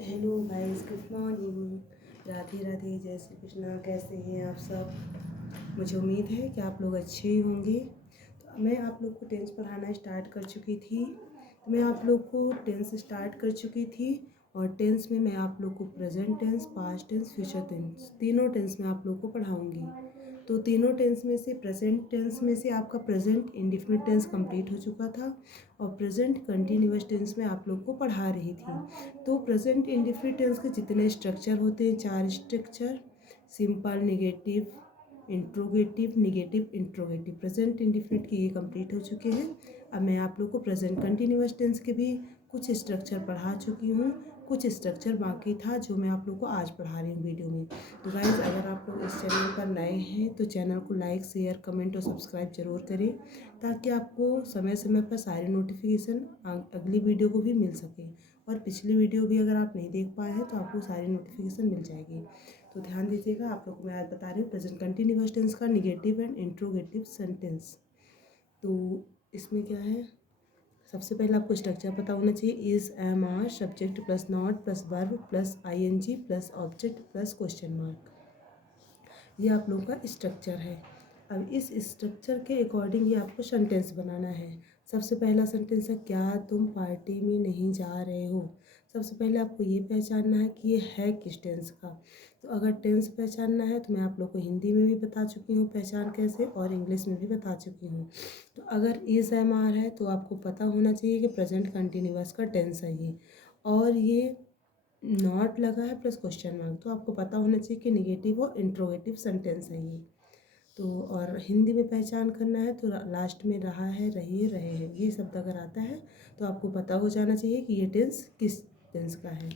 Hello guys, good morning. Radhe Radhe, जय श्री कृष्णा। कैसे हैं आप सब? मुझे उम्मीद है कि आप लोग अच्छे ही होंगे। तो मैं आप लोग को टेंस पढ़ाना स्टार्ट कर चुकी थी। और टेंस में मैं आप लोग को present tense, past tense, future tense, तीनों टेंस में आप लोग को पढ़ाऊँगी। तो तीनों टेंस में से प्रेजेंट टेंस में से आपका प्रेजेंट इंडेफिनिट टेंस कंप्लीट हो चुका था और प्रेजेंट कंटिन्यूअस टेंस में आप लोग को पढ़ा रही थी। तो प्रेजेंट इंडेफिनिट टेंस के जितने स्ट्रक्चर होते हैं, 4 structure: simple, negative, interrogative, negative, interrogative. Present indefinite के ये कंप्लीट हो चुके हैं। अब मैं आप लोग को प्रेजेंट कंटिन्यूअस टेंस के भी कुछ स्ट्रक्चर पढ़ा चुकी हूँ। कुछ स्ट्रक्चर बाकी था जो मैं आप लोग को आज पढ़ा रही हूँ वीडियो में। तो गाइस, अगर आप लोग इस चैनल पर नए हैं तो चैनल को लाइक, शेयर, कमेंट और सब्सक्राइब जरूर करें, ताकि आपको समय समय पर सारे नोटिफिकेशन अगली वीडियो को भी मिल सके। और पिछली वीडियो भी अगर आप नहीं देख पाए हैं तो आपको सारी नोटिफिकेशन मिल जाएगी। तो ध्यान दीजिएगा। आप लोग को मैं आज बता रही हूँ प्रेजेंट कंटिन्यूअस टेंस का निगेटिव एंड इंट्रोगेटिव सेंटेंस। तो इसमें क्या है, सबसे पहले आपको स्ट्रक्चर पता होना चाहिए। Is, am, are, subject plus not plus verb plus ING plus object plus question mark. ये आप लोगों का स्ट्रक्चर है। अब इस स्ट्रक्चर के अकॉर्डिंग ये आपको सेंटेंस बनाना है। सबसे पहला सेंटेंस है, क्या तुम पार्टी में नहीं जा रहे हो। सबसे पहले आपको ये पहचानना है कि ये है किस टेंस का। तो अगर टेंस पहचानना है तो मैं आप लोग को हिंदी में भी बता चुकी हूँ पहचान कैसे, और इंग्लिश में भी बता चुकी हूँ। तो अगर इज, एम, आर है तो आपको पता होना चाहिए कि प्रेजेंट कंटिन्यूअस का टेंस है ये। और ये नॉट लगा है प्लस क्वेश्चन मार्क, तो आपको पता होना चाहिए कि निगेटिव और इंट्रोगेटिव सेंटेंस है ये। तो और हिंदी में पहचान करना है तो लास्ट में रहा है, रही, रहे हैं, ये शब्द अगर आता है तो आपको पता हो जाना चाहिए कि ये टेंस किस टेंस का है।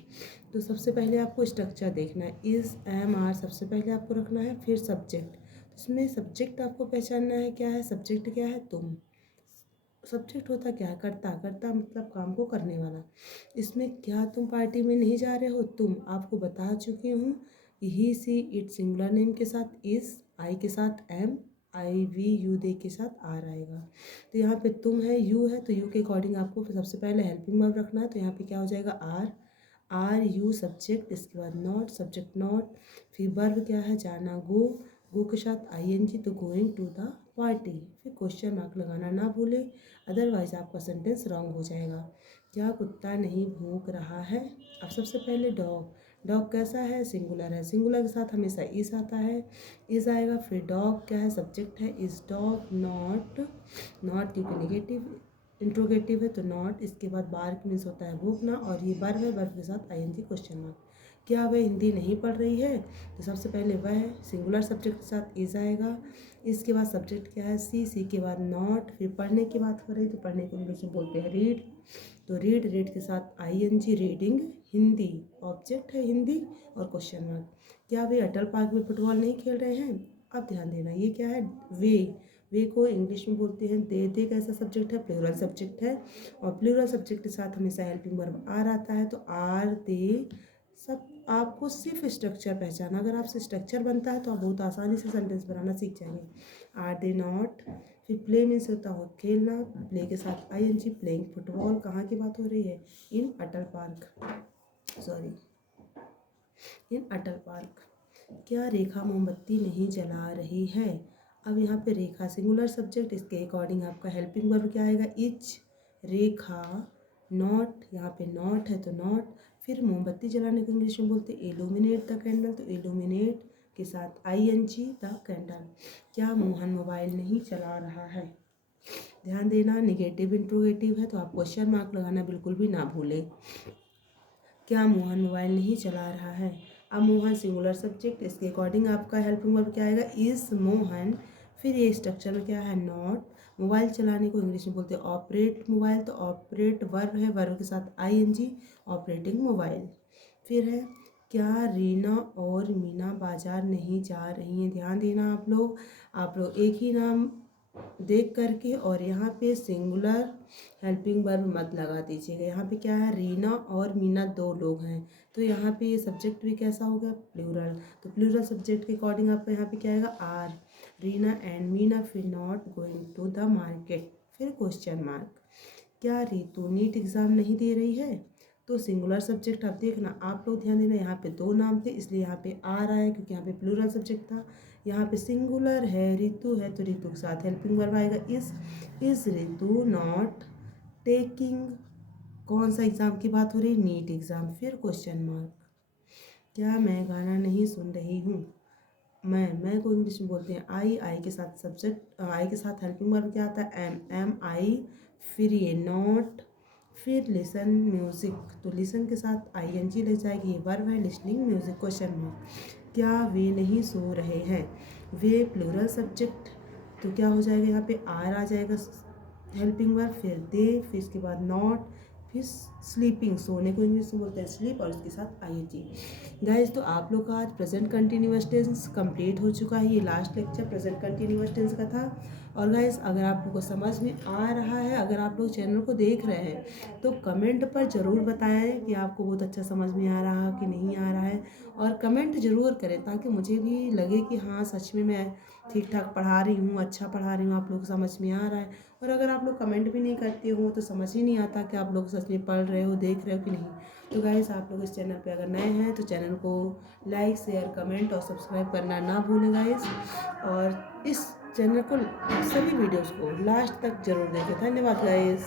तो सबसे पहले आपको स्ट्रक्चर देखना है। इज, एम, आर सबसे पहले आपको रखना है, फिर सब्जेक्ट। इसमें सब्जेक्ट आपको पहचानना है क्या है। सब्जेक्ट क्या है, तुम। सब्जेक्ट होता क्या है, करता। करता मतलब काम को करने वाला। इसमें क्या तुम पार्टी में नहीं जा रहे हो, तुम आपको बता चुकी हूँ। ही, सी, इट सिंगुलर नेम के साथ इस, आई के साथ एम, आई, वी, यू, दे के साथ आर आएगा। तो यहाँ पे तुम है, यू है, तो यू के अकॉर्डिंग आपको सबसे पहले हेल्पिंग वर्ब रखना है। तो यहाँ पे क्या हो जाएगा, आर। आर यू सब्जेक्ट, इसके बाद नॉट, सब्जेक्ट नॉट, फिर वर्ब क्या है, जाना, गो। गो के साथ आईएनजी, तो गोइंग टू द पार्टी। फिर क्वेश्चन मार्क लगाना ना भूले, अदरवाइज आपका सेंटेंस रॉन्ग हो जाएगा। क्या कुत्ता नहीं भौंक रहा है। अब सबसे पहले डॉग। डॉग कैसा है, सिंगुलर है। सिंगुलर के साथ हमेशा इस आता है, इस आएगा। फिर डॉग क्या है, सब्जेक्ट है, इज डॉग। नॉट, नॉट क्योंकि नेगेटिव इंट्रोगेटिव है तो नॉट। इसके बाद बार्क मीन्स होता है भूखना, और ये वर्ब है, वर्ब के साथ आईएनजी क्वेश्चन मार्क। क्या वह हिंदी नहीं पढ़ रही है, तो सबसे पहले वह सिंगुलर सब्जेक्ट के साथ इज आएगा। इसके बाद सब्जेक्ट क्या है, सी। सी के बाद नॉट। फिर पढ़ने की बात करें तो पढ़ने को इंग्लिश में बोलते हैं रीड, तो रीड। रीड के साथ आईएनजी, रीडिंग, हिंदी। ऑब्जेक्ट है हिंदी और क्वेश्चन मार्क। क्या वे अटल पार्क में फुटबॉल नहीं खेल रहे हैं। अब ध्यान देना, ये क्या है, वे। वे को इंग्लिश में बोलते हैं दे। दे कैसा सब्जेक्ट है, प्लूरल सब्जेक्ट है, और प्लूरल सब्जेक्ट के साथ हमेशा हेल्पिंग वर्ब आर आता है, तो आर, दे। सब आपको सिर्फ स्ट्रक्चर पहचाना, अगर आपसे स्ट्रक्चर बनता है तो आप बहुत आसानी से सेंटेंस बनाना सीख जाएंगे। Are they not. फिर प्ले मीन्स होता है खेलना, प्ले के साथ आईएनजी, प्लेइंग फुटबॉल। कहाँ की बात हो रही है, इन अटल पार्क, सॉरी, इन अटल पार्क। क्या रेखा मोमबत्ती नहीं जला रही है। अब यहाँ पे रेखा सिंगुलर सब्जेक्ट, इसके अकॉर्डिंग आपका हेल्पिंग वर्ब क्या आएगा, इच। रेखा, नॉट, यहाँ पे नॉट है तो नॉट। फिर मोमबत्ती जलाने को इंग्लिश में बोलते हैं इल्यूमिनेट द कैंडल, तो इल्यूमिनेट के साथ आईएनजी द कैंडल। क्या मोहन मोबाइल नहीं चला रहा है। ध्यान देना, निगेटिव इंट्रोगेटिव है तो आप क्वेश्चन मार्क लगाना बिल्कुल भी ना भूलें। क्या मोहन मोबाइल नहीं चला रहा है। अब मोहन सिंगुलर सब्जेक्ट, इसके अकॉर्डिंग आपका हेल्पिंग वर्ब क्या आएगा, इज मोहन। फिर ये स्ट्रक्चर में क्या है, नॉट। मोबाइल चलाने को इंग्लिश में बोलते हैं ऑपरेट मोबाइल, तो ऑपरेट वर्ब है, वर्ब के साथ आईएनजी, ऑपरेटिंग मोबाइल। फिर है, क्या रीना और मीना बाजार नहीं जा रही हैं। ध्यान देना आप लोग एक ही नाम देख करके और यहाँ पे सिंगुलर हेल्पिंग वर्ब मत लगा दीजिएगा। यहाँ पे क्या है, रीना और मीना दो लोग हैं, तो यहाँ पे ये सब्जेक्ट भी कैसा होगा, प्लूरल। तो प्लूरल सब्जेक्ट के अकॉर्डिंग आपका यहाँ पे क्या आएगा, आर। रीना एंड मीना। फिर not going to the market. फिर क्वेश्चन मार्क। क्या रितु नीट एग्ज़ाम नहीं दे रही है। तो सिंगुलर सब्जेक्ट आप देखना, आप लोग ध्यान देना, यहाँ पे 2 नाम थे इसलिए यहाँ पे आ रहा है, क्योंकि यहाँ पे प्लूरल सब्जेक्ट था। यहाँ पे सिंगुलर है, ऋतु है, तो ऋतु के साथ हेल्पिंग वर्ब आएगा। इज ऋतु नॉट टेकिंग, कौन सा एग्ज़ाम की बात हो रही है? NEET exam. फिर क्वेश्चन मार्क, क्या मैं गाना नहीं सुन रही हूँ? मैं को इंग्लिश में बोलते हैं आई के साथ सब्जेक्ट, आई के साथ हेल्पिंग वर्ब क्या आता है? एम आई, फिर ये नॉट, फिर लिसन म्यूजिक, तो लिसन के साथ आई एन जी लग जाएगी, ये वर्ब है, लिसनिंग म्यूजिक। क्वेश्चन मार्क, क्या वे नहीं सो रहे हैं? वे प्लूरल सब्जेक्ट, तो क्या हो जाएगा? यहाँ पे आर आ जाएगा हेल्पिंग वर्ब, फिर दे, फिर इसके बाद नॉट, फिर स्लीपिंग, सोने को इंग्लिश में बोलते हैं स्लीप, और उसके साथ आई एन जी। गाइज, तो आप लोग का आज प्रेजेंट कंटिन्यूअस टेंस कंप्लीट हो चुका है। ये last lecture present continuous tense का था। और गाइज, अगर आप लोग को समझ में आ रहा है, अगर आप लोग चैनल को देख रहे हैं तो कमेंट पर ज़रूर बताएं कि आपको बहुत अच्छा समझ में आ रहा कि नहीं आ रहा है, और कमेंट ज़रूर करें ताकि मुझे भी लगे कि हाँ सच में मैं ठीक ठाक पढ़ा रही हूँ, अच्छा पढ़ा रही हूँ, आप लोग को समझ में आ रहा है। और अगर आप लोग कमेंट भी नहीं करते हो तो समझ ही नहीं आता कि आप लोग सच में पढ़ रहे हो, देख रहे हो कि नहीं। तो गाइस, आप लोग इस चैनल पे अगर नए हैं तो चैनल को लाइक, शेयर, कमेंट और सब्सक्राइब करना ना भूलें गाइस। और इस चैनल को, सभी वीडियोस को लास्ट तक जरूर देखें। धन्यवाद गाइस।